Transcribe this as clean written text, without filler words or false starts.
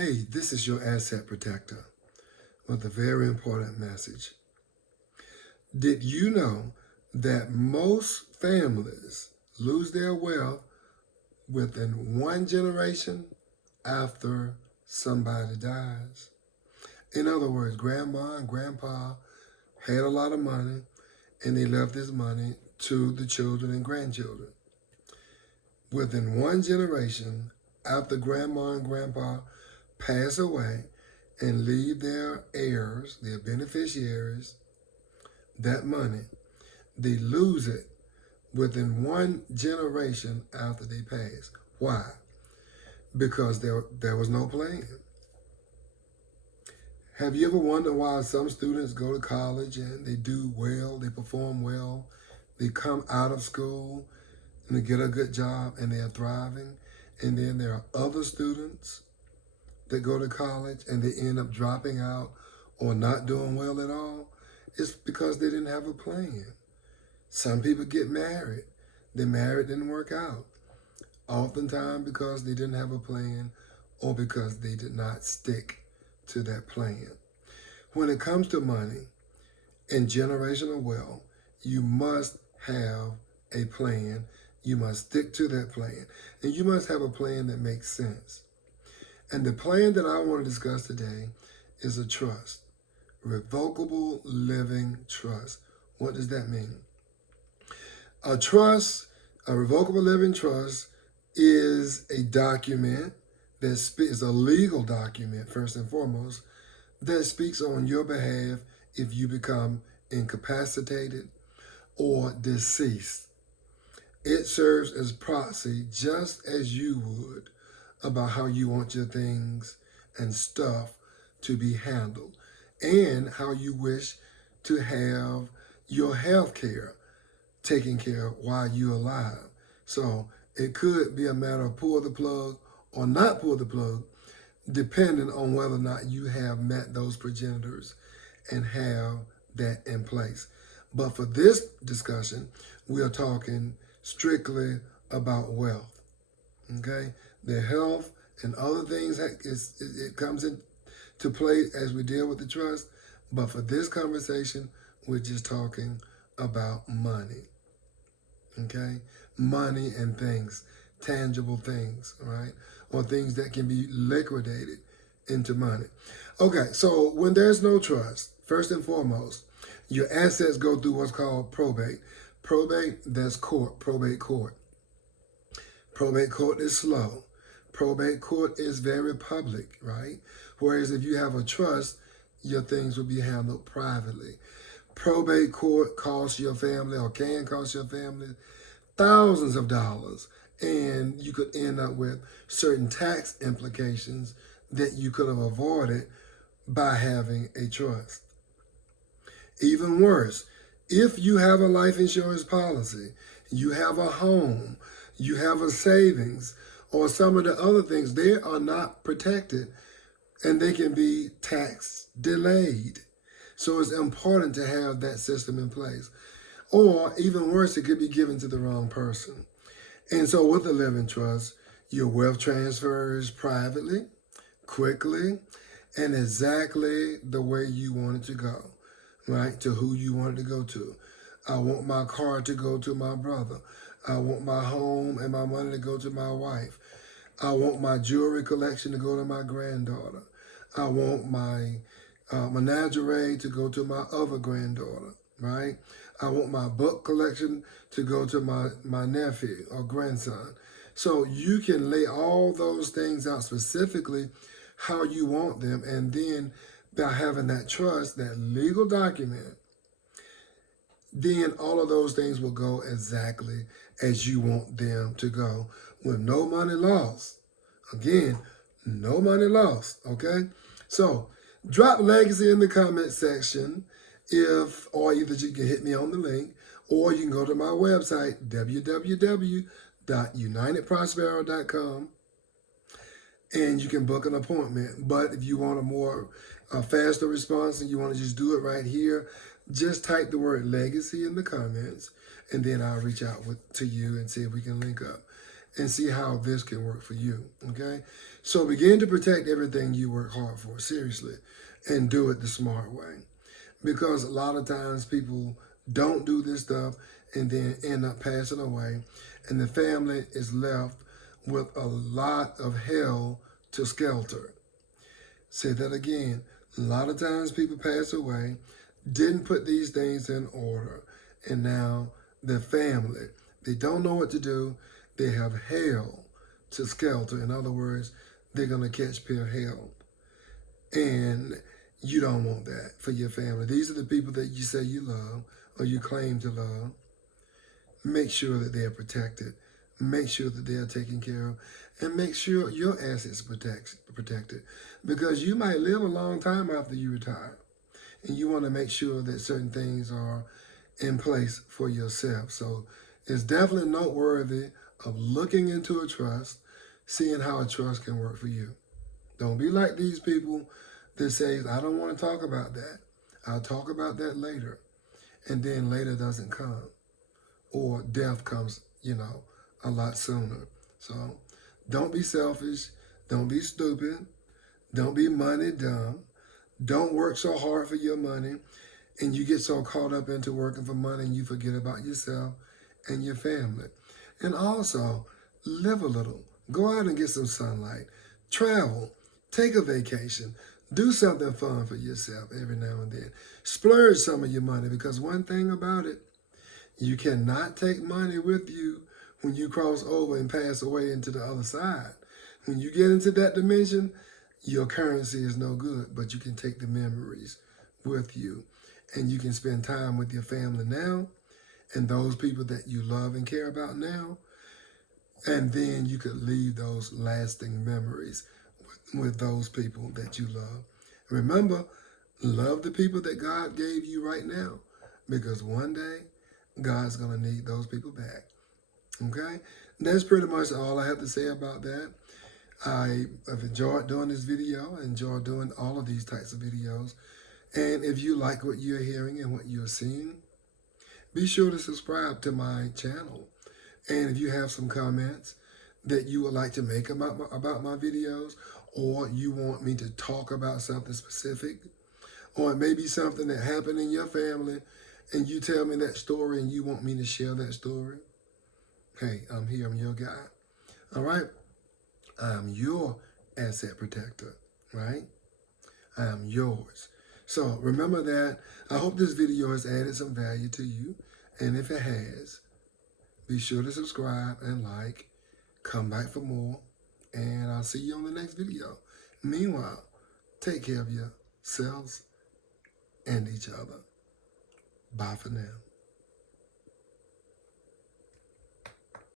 Hey, this is your asset protector with a very important message. Did you know that most families lose their wealth within one generation after somebody dies? In other words, grandma and grandpa had a lot of money and they left this money to the children and grandchildren. Within one generation after grandma and grandpa pass away and leave their heirs, their beneficiaries, that money, they lose it within one generation after they pass. Why? Because there was no plan. Have you ever wondered why some students go to college and they do well, they perform well, they come out of school and they get a good job and they're thriving, and then there are other students that go to college and they end up dropping out or not doing well at all? It's because they didn't have a plan. Some people get married. Their marriage didn't work out. Oftentimes because they didn't have a plan or because they did not stick to that plan. When it comes to money and generational wealth, you must have a plan. You must stick to that plan. And you must have a plan that makes sense. And the plan that I want to discuss today is a trust. Revocable living trust. What does that mean? A trust, a revocable living trust, is a document that is a legal document, first and foremost, that speaks on your behalf if you become incapacitated or deceased. It serves as proxy just as you would about how you want your things and stuff to be handled and how you wish to have your health care taken care of while you're alive. So it could be a matter of pull the plug or not pull the plug, depending on whether or not you have met those progenitors and have that in place. But for this discussion, we are talking strictly about wealth. Okay? The health and other things, it comes into play as we deal with the trust. But for this conversation, we're just talking about money. Okay? Money and things, tangible things, right? Or things that can be liquidated into money. Okay, so when there's no trust, first and foremost, your assets go through what's called probate. Probate, that's court, probate court. Probate court is slow. Probate court is very public, right? Whereas if you have a trust, your things will be handled privately. Probate court costs your family or can cost your family thousands of dollars, and you could end up with certain tax implications that you could have avoided by having a trust. Even worse, if you have a life insurance policy, you have a home, you have a savings, or some of the other things, they are not protected and they can be tax delayed. So it's important to have that system in place. Or even worse, it could be given to the wrong person. And so with a living trust, your wealth transfers privately, quickly, and exactly the way you want it to go, right? To who you want it to go to. I want my car to go to my brother. I want my home and my money to go to my wife. I want my jewelry collection to go to my granddaughter. I want my menagerie to go to my other granddaughter, right? I want my book collection to go to my nephew or grandson. So you can lay all those things out specifically how you want them, and then by having that trust, that legal document, then all of those things will go exactly as you want them to go with no money lost. Again, no money lost, okay? So drop legacy in the comment section or either you can hit me on the link or you can go to my website, www.unitedprospero.com, and you can book an appointment. But if you want a more faster response and you want to just do it right here, just type the word legacy in the comments, and then I'll reach out to you and see if we can link up. and see how this can work for you. Okay? So begin to protect everything you work hard for, seriously, and do it the smart way. Because a lot of times people don't do this stuff and then end up passing away, and the family is left with a lot of hell to skelter. Say that again. A lot of times people pass away, didn't put these things in order, and now their family, they don't know what to do. They have hell to skelter. In other words, they're going to catch pure hell. And you don't want that for your family. These are the people that you say you love or you claim to love. Make sure that they're protected. Make sure that they're taken care of. And make sure your assets are protected. Because you might live a long time after you retire. And you want to make sure that certain things are in place for yourself. So it's definitely noteworthy of looking into a trust, seeing how a trust can work for you. Don't be like these people that say, I don't want to talk about that. I'll talk about that later. And then later doesn't come. Or death comes, a lot sooner. So don't be selfish. Don't be stupid. Don't be money dumb. Don't work so hard for your money and you get so caught up into working for money and you forget about yourself and your family. And also, live a little. Go out and get some sunlight. Travel. Take a vacation. Do something fun for yourself every now and then. Splurge some of your money, because one thing about it, you cannot take money with you when you cross over and pass away into the other side. When you get into that dimension, your currency is no good, but you can take the memories with you. And you can spend time with your family now and those people that you love and care about now. And then you could leave those lasting memories with those people that you love. Remember, love the people that God gave you right now, because one day God's going to need those people back. Okay? That's pretty much all I have to say about that. I have enjoyed doing this video. I enjoy doing all of these types of videos. And if you like what you're hearing and what you're seeing, be sure to subscribe to my channel. And if you have some comments that you would like to make about my videos, or you want me to talk about something specific, or it may be something that happened in your family and you tell me that story and you want me to share that story, hey, I'm here. I'm your guy. All right? I'm your asset protector, right? I am yours. So remember that. I hope this video has added some value to you. And if it has, be sure to subscribe and like. Come back for more. And I'll see you on the next video. Meanwhile, take care of yourselves and each other. Bye for now.